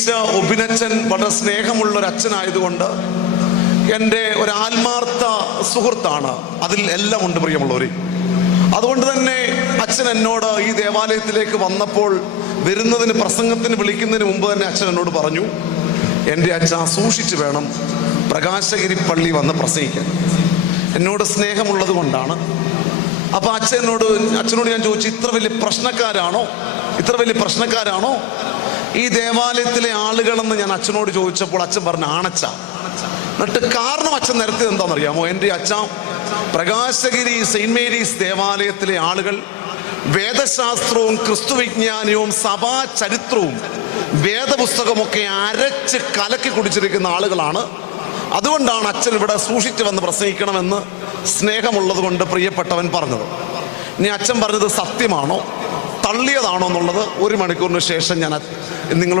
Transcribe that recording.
പ്രത്യേകിച്ച് ഒബിനച്ചൻ വളരെ സ്നേഹമുള്ള ഒരു അച്ഛനായതുകൊണ്ട് എൻ്റെ ഒരു ആത്മാർത്ഥ സുഹൃത്താണ്. അതിൽ എല്ലാം ഉണ്ട് പ്രിയമുള്ളവർ. അതുകൊണ്ട് തന്നെ അച്ഛൻ എന്നോട് ഈ ദേവാലയത്തിലേക്ക് വന്നപ്പോൾ വരുന്നതിന്, പ്രസംഗത്തിന് വിളിക്കുന്നതിന് മുമ്പ് തന്നെ അച്ഛൻ എന്നോട് പറഞ്ഞു, എൻ്റെ അച്ഛൻ സൂക്ഷിച്ചു വേണം പ്രകാശഗിരി പള്ളി വന്ന് പ്രസംഗിക്കാൻ. എന്നോട് സ്നേഹമുള്ളത് കൊണ്ടാണ്. അപ്പോൾ അച്ഛനോട് ഞാൻ ചോദിച്ചു, ഇത്ര വലിയ പ്രശ്നക്കാരാണോ ഈ ദേവാലയത്തിലെ ആളുകളെന്ന് ഞാൻ അച്ഛനോട് ചോദിച്ചപ്പോൾ അച്ഛൻ പറഞ്ഞു ആണച്ച. എന്നിട്ട് കാരണം അച്ഛൻ നിരത്തിയത് എന്താണെന്നറിയാമോ? എൻ്റെ അച്ഛൻ പ്രകാശഗിരി സെയിൻറ്റ് മേരീസ് ദേവാലയത്തിലെ ആളുകൾ വേദശാസ്ത്രവും ക്രിസ്തുവിജ്ഞാനവും സഭാ ചരിത്രവും വേദപുസ്തകമൊക്കെ അരച്ച് കലക്കി കുടിച്ചിരിക്കുന്ന ആളുകളാണ്. അതുകൊണ്ടാണ് അച്ഛൻ ഇവിടെ സൂക്ഷിച്ചു വന്ന് പ്രസംഗിക്കണമെന്ന് സ്നേഹമുള്ളത് കൊണ്ട് പ്രിയപ്പെട്ടവൻ പറഞ്ഞത്. ഇനി അച്ഛൻ പറഞ്ഞത് സത്യമാണോ തള്ളിയതാണോ എന്നുള്ളത് 1 മണിക്കൂറിന് ശേഷം ഞാൻ നിങ്ങളോട്